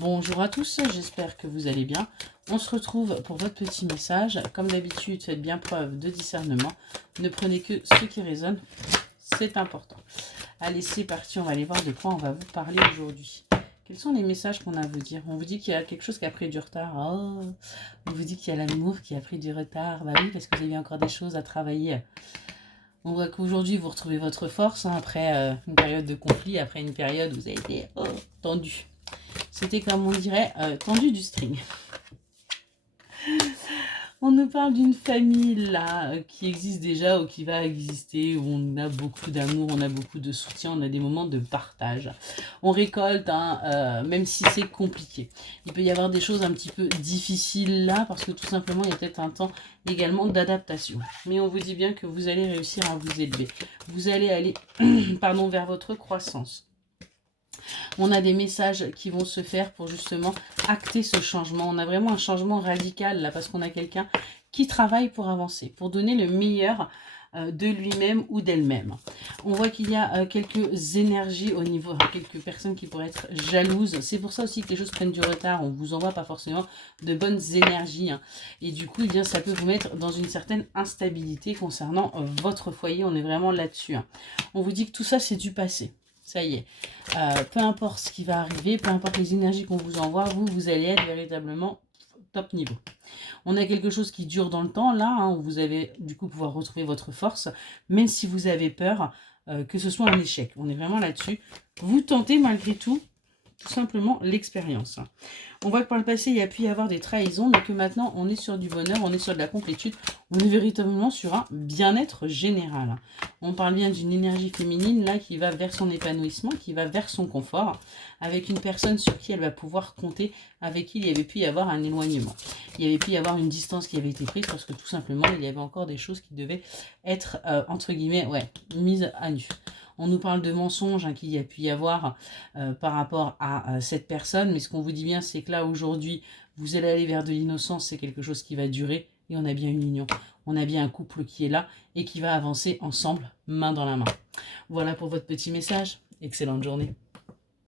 Bonjour à tous, j'espère que vous allez bien. On se retrouve pour votre petit message. Comme d'habitude, faites bien preuve de discernement. Ne prenez que ce qui résonne, c'est important. Allez, c'est parti, on va aller voir de quoi on va vous parler aujourd'hui. Quels sont les messages qu'on a à vous dire? On vous dit qu'il y a quelque chose qui a pris du retard. Oh, on vous dit qu'il y a l'amour qui a pris du retard. Bah oui, parce que vous avez encore des choses à travailler. On voit qu'aujourd'hui, vous retrouvez votre force après une période de conflit, après une période où vous avez été tendu. C'était comme on dirait tendu du string. On nous parle d'une famille là qui existe déjà ou qui va exister, où on a beaucoup d'amour, on a beaucoup de soutien, on a des moments de partage. On récolte, même si c'est compliqué. Il peut y avoir des choses un petit peu difficiles là parce que tout simplement il y a peut-être un temps également d'adaptation. Mais on vous dit bien que vous allez réussir à vous élever. Vous allez aller vers votre croissance. On a des messages qui vont se faire pour justement acter ce changement. On a vraiment un changement radical là parce qu'on a quelqu'un qui travaille pour avancer, pour donner le meilleur de lui-même ou d'elle-même. On voit qu'il y a quelques énergies au niveau, quelques personnes qui pourraient être jalouses. C'est pour ça aussi que les choses prennent du retard. On vous envoie pas forcément de bonnes énergies. Et du coup, eh bien, ça peut vous mettre dans une certaine instabilité concernant votre foyer. On est vraiment là-dessus. On vous dit que tout ça, c'est du passé. Ça y est, peu importe ce qui va arriver, peu importe les énergies qu'on vous envoie, vous allez être véritablement top niveau. On a quelque chose qui dure dans le temps, là, où vous allez du coup pouvoir retrouver votre force, même si vous avez peur que ce soit un échec. On est vraiment là-dessus. Vous tentez malgré tout simplement l'expérience. On voit que par le passé, il y a pu y avoir des trahisons, mais que maintenant, on est sur du bonheur, on est sur de la complétude, on est véritablement sur un bien-être général. On parle bien d'une énergie féminine, là, qui va vers son épanouissement, qui va vers son confort, avec une personne sur qui elle va pouvoir compter, avec qui il y avait pu y avoir un éloignement. Il y avait pu y avoir une distance qui avait été prise, parce que tout simplement, il y avait encore des choses qui devaient être, entre guillemets, mises à nu. On nous parle de mensonges qu'il y a pu y avoir par rapport à cette personne. Mais ce qu'on vous dit bien, c'est que là, aujourd'hui, vous allez aller vers de l'innocence. C'est quelque chose qui va durer. Et on a bien une union. On a bien un couple qui est là et qui va avancer ensemble, main dans la main. Voilà pour votre petit message. Excellente journée.